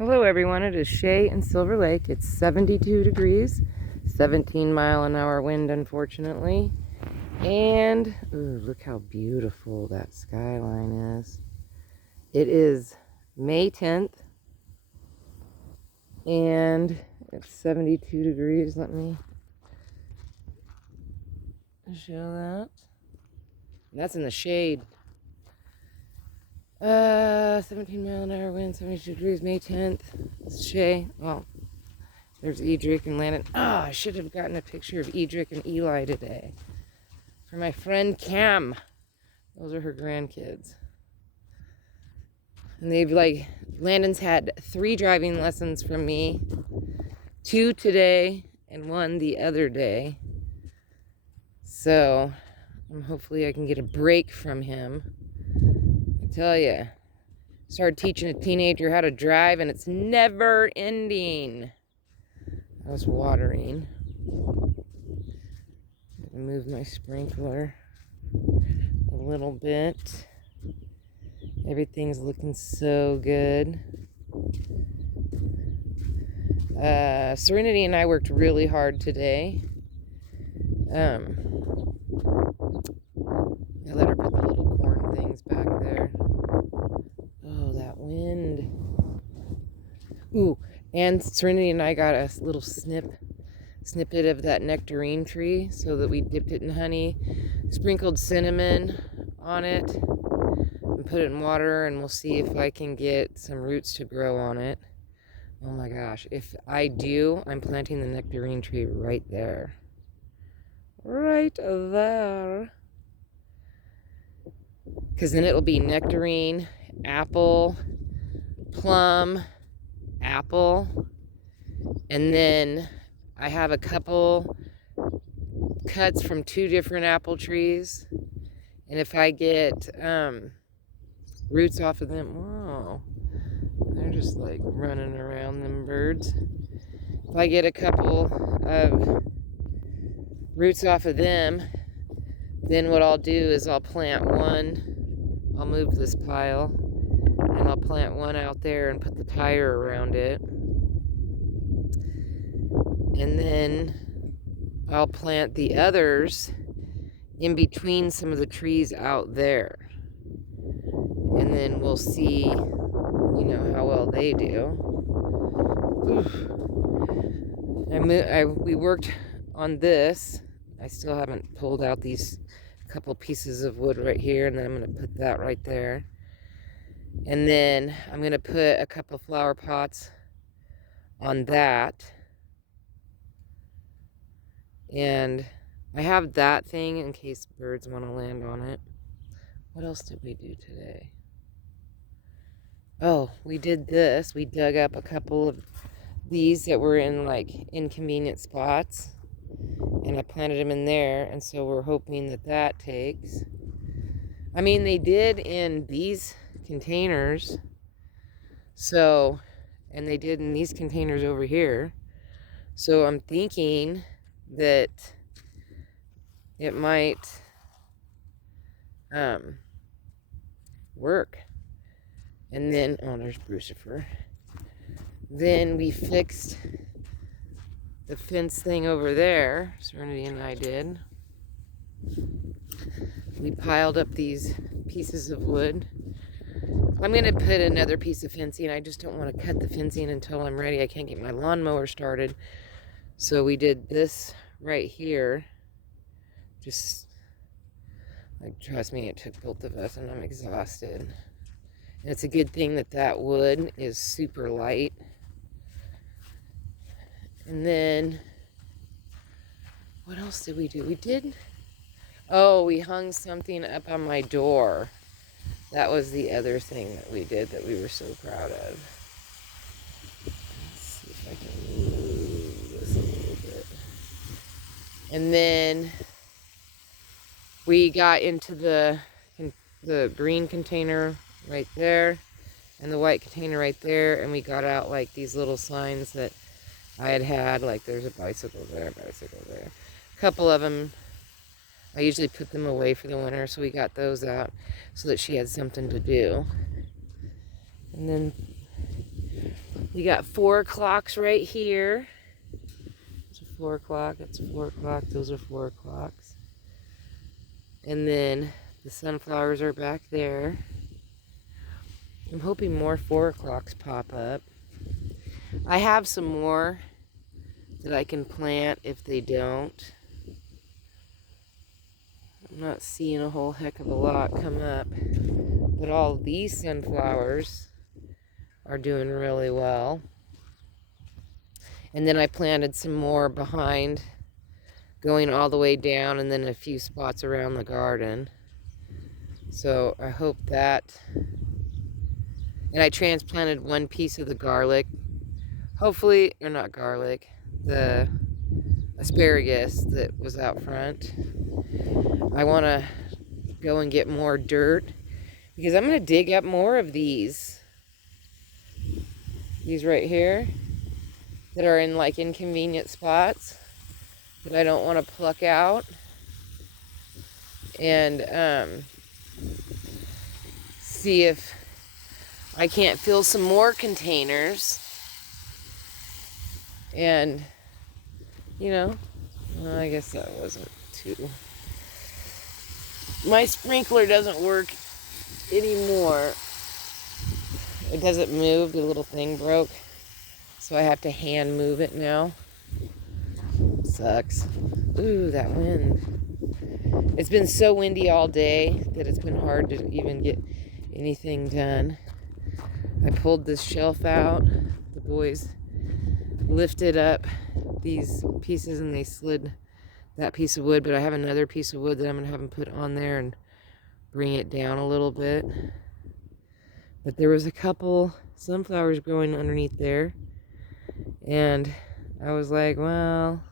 Hello everyone, it is Shay in Silver Lake. It's 72 degrees, 17-mile-an-hour wind unfortunately. And, ooh, look how beautiful that skyline is. It is May 10th and it's 72 degrees. Let me show that. That's in the shade. 17-mile-an-hour wind, 72 degrees, May 10th. It's Shay. Well, there's Edric and Landon. Oh, I should have gotten a picture of Edric and Eli today. For my friend Cam. Those are her grandkids. And Landon's had 3 driving lessons from me. 2 today and 1 the other day. So, hopefully I can get a break from him. I tell you, started teaching a teenager how to drive and it's never ending. I was watering. Move my sprinkler a little bit. Everything's looking so good. Serenity and I worked really hard today. I let her put the little corn things back there. Oh, that wind. Ooh, and Serenity and I got a little snippet of that nectarine tree so that we dipped it in honey, sprinkled cinnamon on it, and put it in water, and we'll see if I can get some roots to grow on it. Oh my gosh, if I do, I'm planting the nectarine tree right there. Right there. Because then it'll be nectarine, apple, plum, apple, and then I have a couple cuts from 2 different apple trees, and if I get roots off of them, wow, they're just like running around, them birds. If I get a couple of roots off of them, then what I'll do is I'll plant one. I'll move this pile and I'll plant one out there and put the tire around it. And then I'll plant the others in between some of the trees out there. And then we'll see, how well they do. We worked on this. I still haven't pulled out these couple pieces of wood right here, and then I'm going to put that right there. And then I'm going to put a couple flower pots on that. And I have that thing in case birds want to land on it. What else did we do today? Oh, we did this. We dug up a couple of these that were in inconvenient spots, and I planted them in there, and so we're hoping that takes. I mean, they did in these containers, so, and they did in these containers over here, so I'm thinking that it might work. And then, oh, there's Brucifer. Then we fixed the fence thing over there. Serenity and I did. We piled up these pieces of wood. I'm going to put another piece of fencing. I just don't want to cut the fencing until I'm ready. I can't get my lawnmower started. So we did this right here. Just, trust me, it took both of us and I'm exhausted. And it's a good thing that wood is super light. And then, what else did we do? We hung something up on my door. That was the other thing that we did that we were so proud of. Let's see if I can move this a little bit. And then we got into the green container right there and the white container right there, and we got out these little signs that I had there's a bicycle there, a couple of them. I usually put them away for the winter, so we got those out so that she had something to do. And then We got 4 o'clocks right here. It's a 4 o'clock. That's 4 o'clock. Those are 4 o'clocks. And then the sunflowers are back there. I'm hoping more 4 o'clocks pop up. I have some more that I can plant if they don't. I'm not seeing a whole heck of a lot come up. But all these sunflowers are doing really well. And then I planted some more behind, going all the way down, and then a few spots around the garden. So I hope that. And I transplanted one piece of the garlic. Hopefully, or not garlic, the asparagus that was out front. I want to go and get more dirt because I'm going to dig up more of these. These right here that are in like inconvenient spots that I don't want to pluck out. And see if I can't fill some more containers. And, you know, well, I guess that wasn't too... My sprinkler doesn't work anymore. It doesn't move. The little thing broke. So I have to hand move it now. Sucks. Ooh, that wind. It's been so windy all day that it's been hard to even get anything done. I pulled this shelf out. The boys lifted up these pieces and they slid that piece of wood, but I have another piece of wood that I'm going to have them put on there and bring it down a little bit. But there was a couple sunflowers growing underneath there, and I was like, well,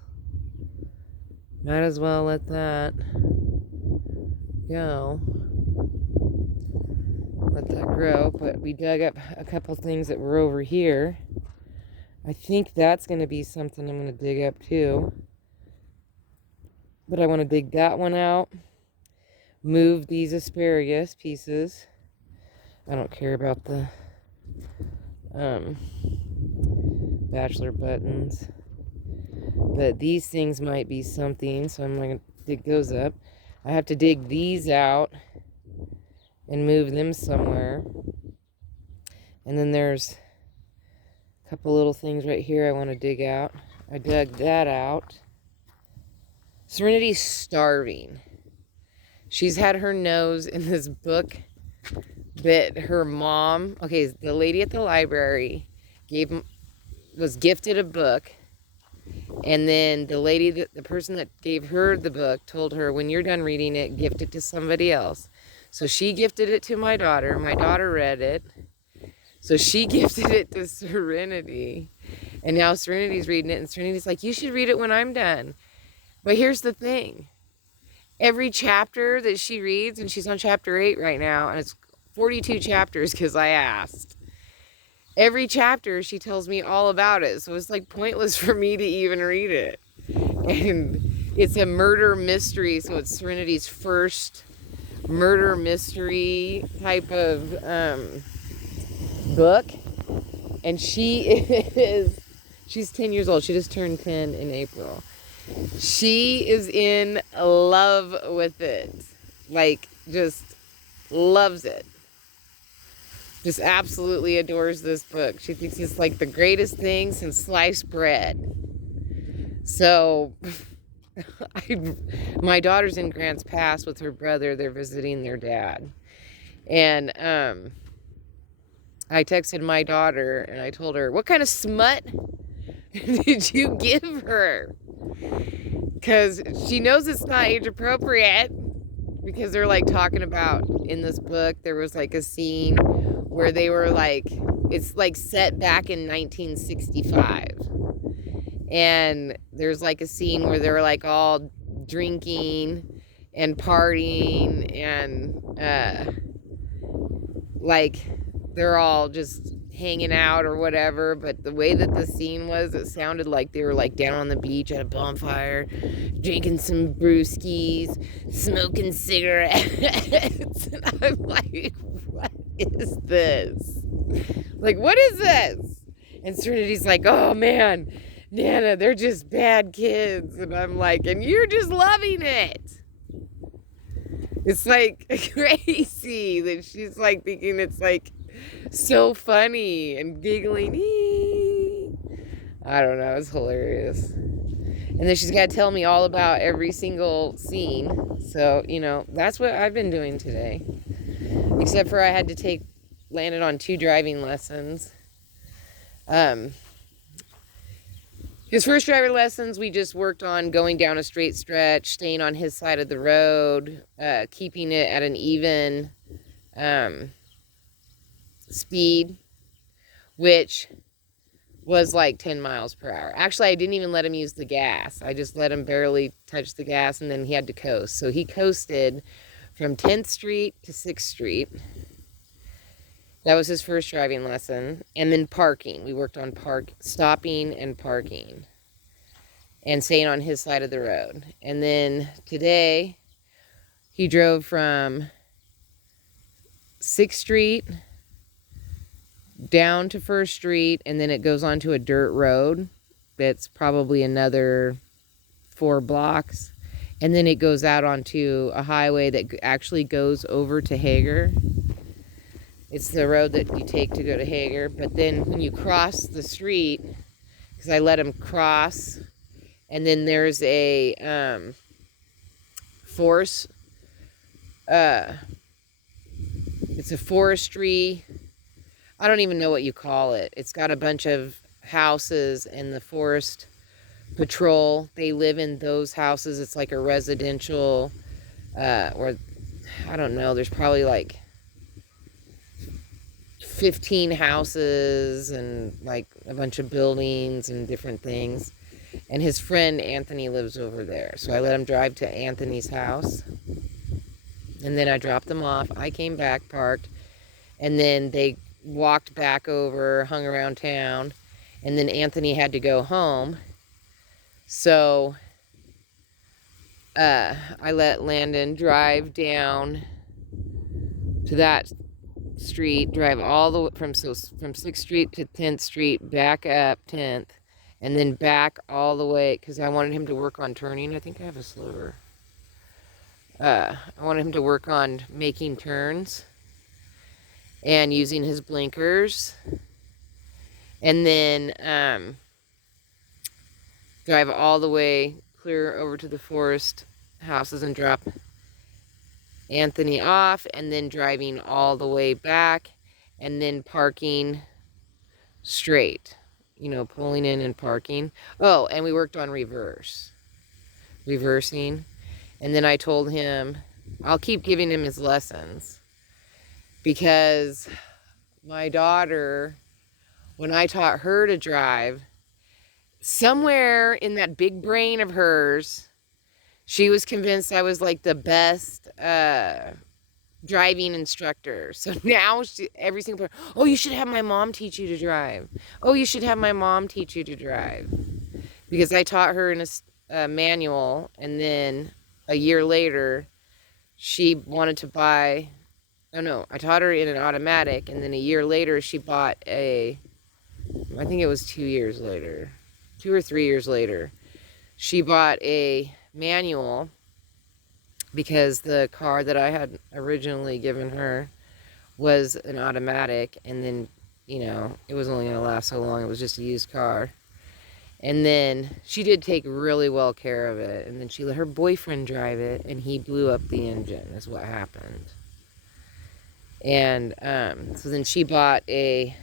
might as well let that go. Let that grow. But we dug up a couple things that were over here. I think that's going to be something I'm going to dig up too. But I want to dig that one out. Move these asparagus pieces. I don't care about the bachelor buttons. But these things might be something, so I'm going to dig those up. I have to dig these out and move them somewhere. And then there's a couple little things right here I want to dig out. I dug that out. Serenity's starving. She's had her nose in this book that her mom, okay, the lady at the library was gifted a book, and then the person that gave her the book told her, when you're done reading it, gift it to somebody else. So she gifted it to my daughter. My daughter read it. So she gifted it to Serenity. And now Serenity's reading it, and Serenity's like, you should read it when I'm done. But here's the thing. Every chapter that she reads, and she's on chapter 8 right now, and it's 42 chapters because I asked. Every chapter, she tells me all about it. So it's like pointless for me to even read it. And it's a murder mystery, so it's Serenity's first murder mystery type of book. And she's 10 years old. She just turned 10 in April. She is in love with it. Like, just loves it. Just absolutely adores this book. She thinks it's like the greatest thing since sliced bread. So, my daughter's in Grants Pass with her brother. They're visiting their dad. And I texted my daughter and I told her, what kind of smut did you give her? Because she knows it's not age appropriate, because they're like talking about, in this book there was like a scene where they were like, it's like set back in 1965, and there's like a scene where they're like all drinking and partying and like they're all just hanging out or whatever. But the way that the scene was, it sounded like they were like down on the beach at a bonfire, drinking some brewskis, smoking cigarettes. And I'm like, what is this? Like, what is this? And Serenity's like, oh man, Nana, they're just bad kids. And I'm like, and you're just loving it. It's like crazy that she's like thinking it's like so funny and giggling. I don't know, it's hilarious. And then she's got to tell me all about every single scene. So, you know, that's what I've been doing today. Except for I had to landed on 2 driving lessons. His first driver lessons, we just worked on going down a straight stretch, staying on his side of the road, keeping it at an even speed, which was like 10 miles per hour. Actually, I didn't even let him use the gas. I just let him barely touch the gas, and then he had to coast. So he coasted from 10th Street to 6th Street. That was his first driving lesson. And then parking. We worked on stopping and parking. And staying on his side of the road. And then today, he drove from 6th Street down to 1st Street, and then it goes onto a dirt road that's probably another 4 blocks. And then it goes out onto a highway that actually goes over to Hager. It's the road that you take to go to Hager. But then when you cross the street, because I let him cross, and then there's a it's a forestry, I don't even know what you call it. It's got a bunch of houses, and the forest patrol, they live in those houses. It's like a residential, or I don't know, there's probably like 15 houses and like a bunch of buildings and different things. And his friend Anthony lives over there. So I let him drive to Anthony's house. And then I dropped them off. I came back, parked, and then they walked back over, hung around town, and then Anthony had to go home. So I let Landon drive down to that street, drive all the way from 6th Street to 10th Street, back up 10th, and then back all the way, because I wanted him to work on turning. I think I have a sliver. I wanted him to work on making turns and using his blinkers, and then drive all the way clear over to the forest houses and drop Anthony off, and then driving all the way back, and then parking straight, you know, pulling in and parking. Oh, and we worked on reversing. And then I told him I'll keep giving him his lessons, because my daughter, when I taught her to drive, somewhere in that big brain of hers, she was convinced I was like the best driving instructor. So now every single person, oh, you should have my mom teach you to drive. Oh, you should have my mom teach you to drive. Because I taught her in a manual, and then a year later, she wanted to buy, I taught her in an automatic, and then a year later, she bought I think it was 2 years later, 2 or 3 years later, she bought a manual, because the car that I had originally given her was an automatic, and then, you know, it was only going to last so long. It was just a used car. And then she did take really well care of it, and then she let her boyfriend drive it, and he blew up the engine, is what happened. And so then she bought a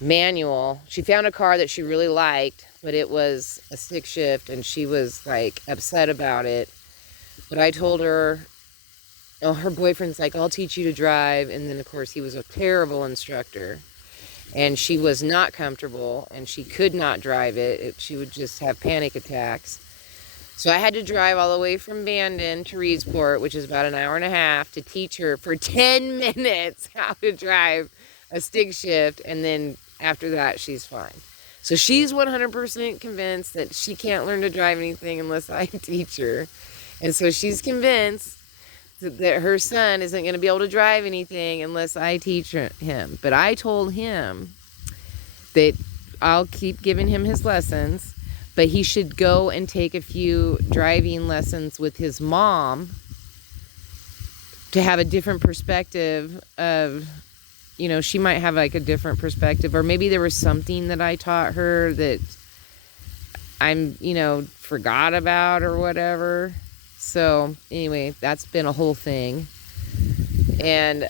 manual. She found a car that she really liked, but it was a stick shift, and she was like upset about it. But I told her, oh, her boyfriend's like, I'll teach you to drive. And then of course he was a terrible instructor, and she was not comfortable, and she could not drive it. She would just have panic attacks. So I had to drive all the way from Bandon to Reedsport, which is about an hour and a half, to teach her for 10 minutes how to drive a stick shift. And then after that, she's fine. So she's 100% convinced that she can't learn to drive anything unless I teach her. And so she's convinced that her son isn't going to be able to drive anything unless I teach him. But I told him that I'll keep giving him his lessons, but he should go and take a few driving lessons with his mom to have a different perspective of, you know, she might have like a different perspective, or maybe there was something that I taught her that I'm, you know, forgot about or whatever. So anyway, that's been a whole thing. And,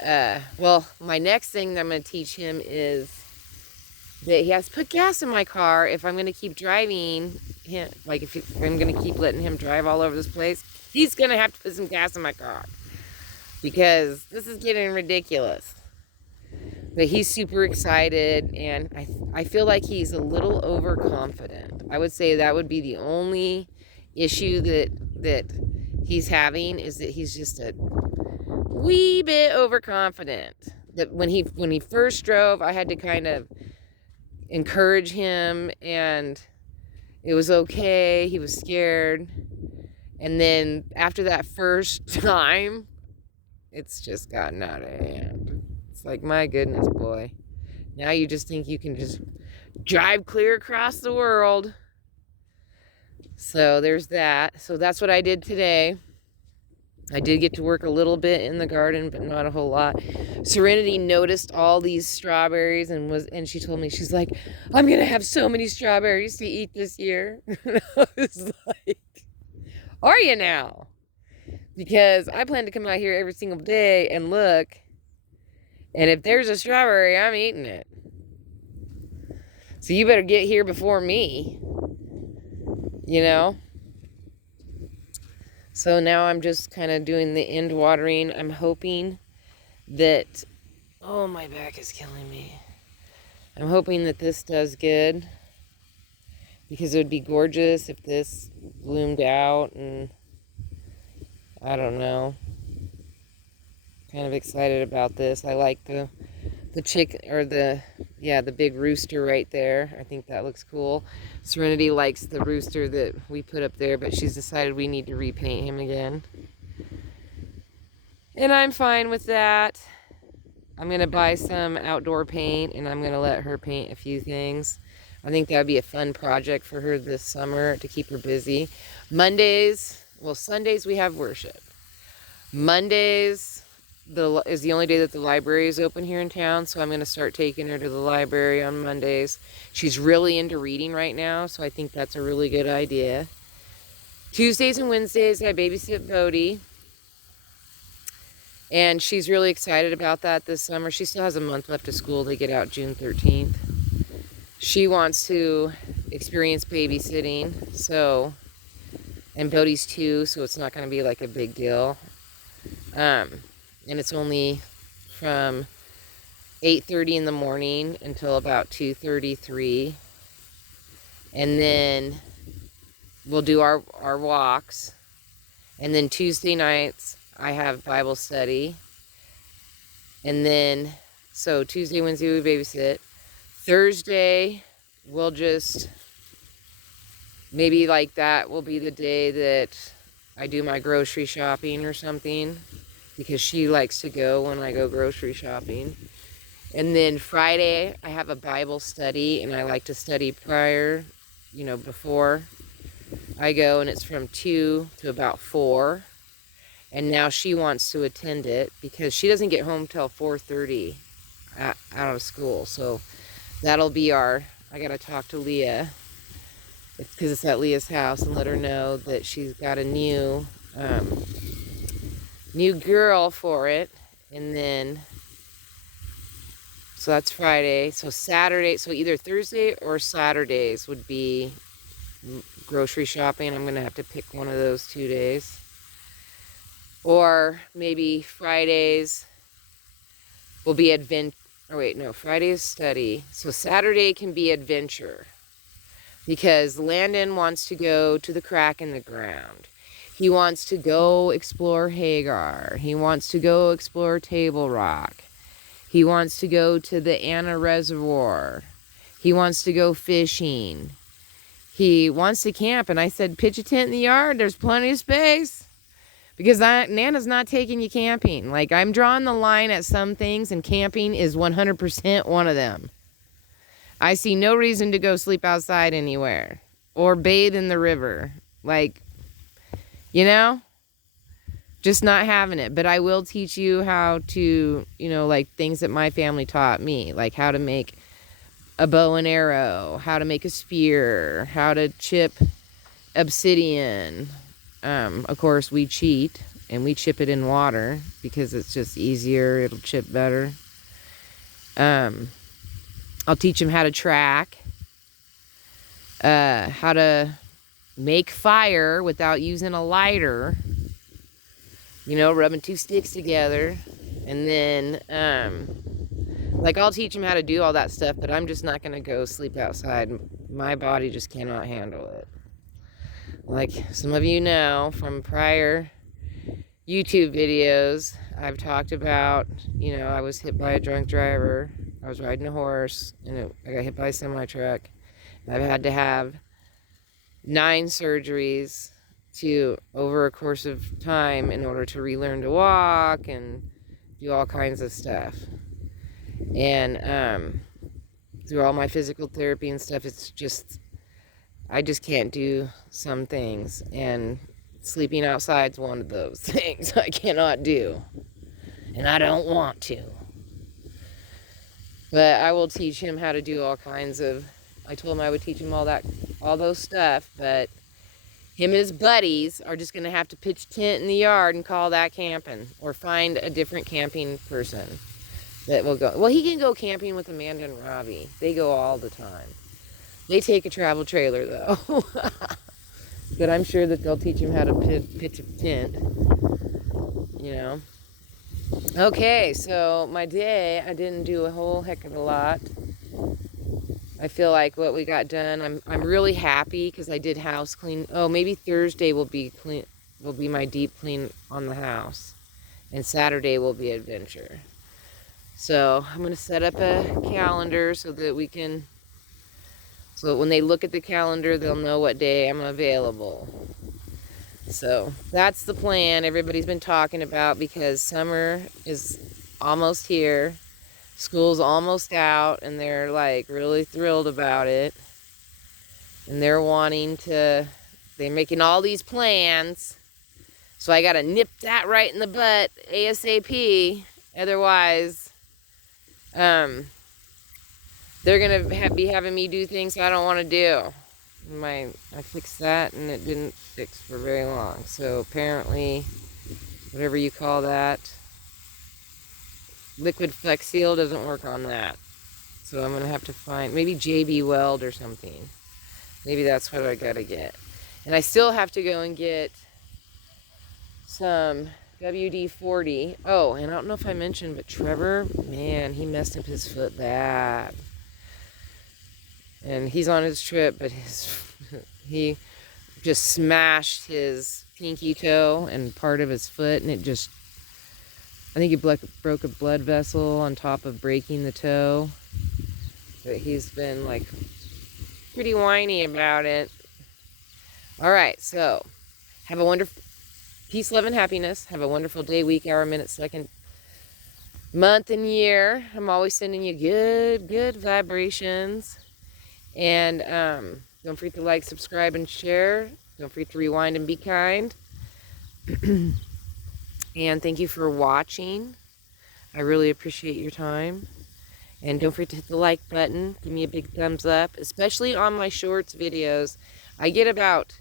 well, my next thing that I'm going to teach him is that he has to put gas in my car if I'm going to keep driving him. Like, if I'm going to keep letting him drive all over this place, he's going to have to put some gas in my car. Because this is getting ridiculous. But he's super excited, and I feel like he's a little overconfident. I would say that would be the only issue that he's having, is that he's just a wee bit overconfident. That when he first drove, I had to kind of encourage him, and it was okay. He was scared. And then after that first time, it's just gotten out of hand. It's like, my goodness, boy. Now you just think you can just drive clear across the world. So there's that. So that's what I did today. I did get to work a little bit in the garden, but not a whole lot. Serenity noticed all these strawberries and she told me, she's like, I'm going to have so many strawberries to eat this year. And I was like, are you now? Because I plan to come out here every single day and look. And if there's a strawberry, I'm eating it. So you better get here before me. You know? So now I'm just kind of doing the end watering. I'm hoping that... Oh, my back is killing me. I'm hoping that this does good. Because it would be gorgeous if this bloomed out, and... I don't know. Kind of excited about this. I like the chick, or the big rooster right there. I think that looks cool. Serenity likes the rooster that we put up there, but she's decided we need to repaint him again. And I'm fine with that. I'm going to buy some outdoor paint, and I'm going to let her paint a few things. I think that would be a fun project for her this summer to keep her busy. Sundays we have worship. Mondays is the only day that the library is open here in town, so I'm going to start taking her to the library on Mondays. She's really into reading right now, so I think that's a really good idea. Tuesdays and Wednesdays, I babysit Bodhi, and she's really excited about that this summer. She still has a month left of school. They get out June 13th. She wants to experience babysitting, and Bodhi's 2, so it's not going to be like a big deal. And it's only from 8:30 in the morning until about 2:33. And then we'll do our walks. And then Tuesday nights, I have Bible study. And then, so Tuesday, Wednesday, we babysit. Thursday, we'll just, maybe like that will be the day that I do my grocery shopping or something, because she likes to go when I go grocery shopping. And then Friday, I have a Bible study, and I like to study prior, before I go, and it's from 2 to about 4. And now she wants to attend it because she doesn't get home till 4:30 out of school. So that'll be I gotta talk to Leah, because it's at Leah's house, and let her know that she's got a new girl for it. And then, so that's Friday. So Saturday, so either Thursday or Saturdays would be grocery shopping. I'm gonna have to pick one of those 2 days. Or maybe Fridays will be Friday is study. So Saturday can be adventure, because Landon wants to go to the crack in the ground. He wants to go explore Hagar. He wants to go explore Table Rock. He wants to go to the Anna Reservoir. He wants to go fishing. He wants to camp. And I said, pitch a tent in the yard. There's plenty of space. Because Nana's not taking you camping. Like, I'm drawing the line at some things, and camping is 100% one of them. I see no reason to go sleep outside anywhere or bathe in the river. Like, you know, just not having it. But I will teach you how to, you know, like things that my family taught me, like how to make a bow and arrow, how to make a spear, how to chip obsidian. Of course, we cheat and we chip it in water because it's just easier. It'll chip better. I'll teach him how to track, how to make fire without using a lighter, you know, rubbing 2 sticks together. And then, like, I'll teach him how to do all that stuff, but I'm just not going to go sleep outside. My body just cannot handle it. Like some of you know from prior YouTube videos, I've talked about, you know, I was hit by a drunk driver. I was riding a horse, and I got hit by a semi-truck. I've had to have 9 surgeries over a course of time in order to relearn to walk and do all kinds of stuff. And through all my physical therapy and stuff, it's just, I just can't do some things. And sleeping outside's one of those things I cannot do. And I don't want to. But I will teach him how to do all kinds of, I told him I would teach him all those stuff, but him and his buddies are just going to have to pitch a tent in the yard and call that camping, or find a different camping person that will go. Well, he can go camping with Amanda and Robbie. They go all the time. They take a travel trailer, though. But I'm sure that they'll teach him how to pitch a tent, you know. Okay, so my day, I didn't do a whole heck of a lot. I feel like what we got done, I'm really happy because I did house clean. Oh, maybe Thursday will be my deep clean on the house, and Saturday will be adventure. So I'm going to set up a calendar so that when they look at the calendar, they'll know what day I'm available. So that's the plan everybody's been talking about, because summer is almost here. School's almost out, and they're like really thrilled about it. And they're making all these plans. So I got to nip that right in the butt ASAP. Otherwise, they're going to be having me do things I don't want to do. I fixed that, and it didn't fix for very long. So apparently, whatever you call that, liquid Flex Seal doesn't work on that. So I'm going to have to find maybe JB Weld or something. Maybe that's what I got to get. And I still have to go and get some WD-40. Oh, and I don't know if I mentioned, but Trevor, man, he messed up his foot bad. And he's on his trip, but he just smashed his pinky toe and part of his foot, and I think he broke a blood vessel on top of breaking the toe. But he's been like pretty whiny about it. All right, so have a wonderful peace, love, and happiness. Have a wonderful day, week, hour, minute, second, month, and year. I'm always sending you good vibrations. And don't forget to like, subscribe, and share. Don't forget to rewind and be kind. And thank you for watching. I really appreciate your time. And don't forget to hit the like button. Give me a big thumbs up, especially on my shorts videos. I get about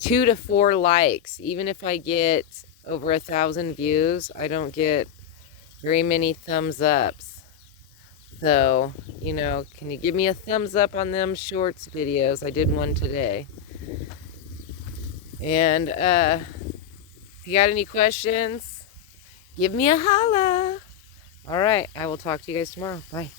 2 to 4 likes. Even if I get over 1,000 views, I don't get very many thumbs ups. So, you know, can you give me a thumbs up on them shorts videos? I did one today. And if you got any questions, give me a holla. All right, I will talk to you guys tomorrow. Bye.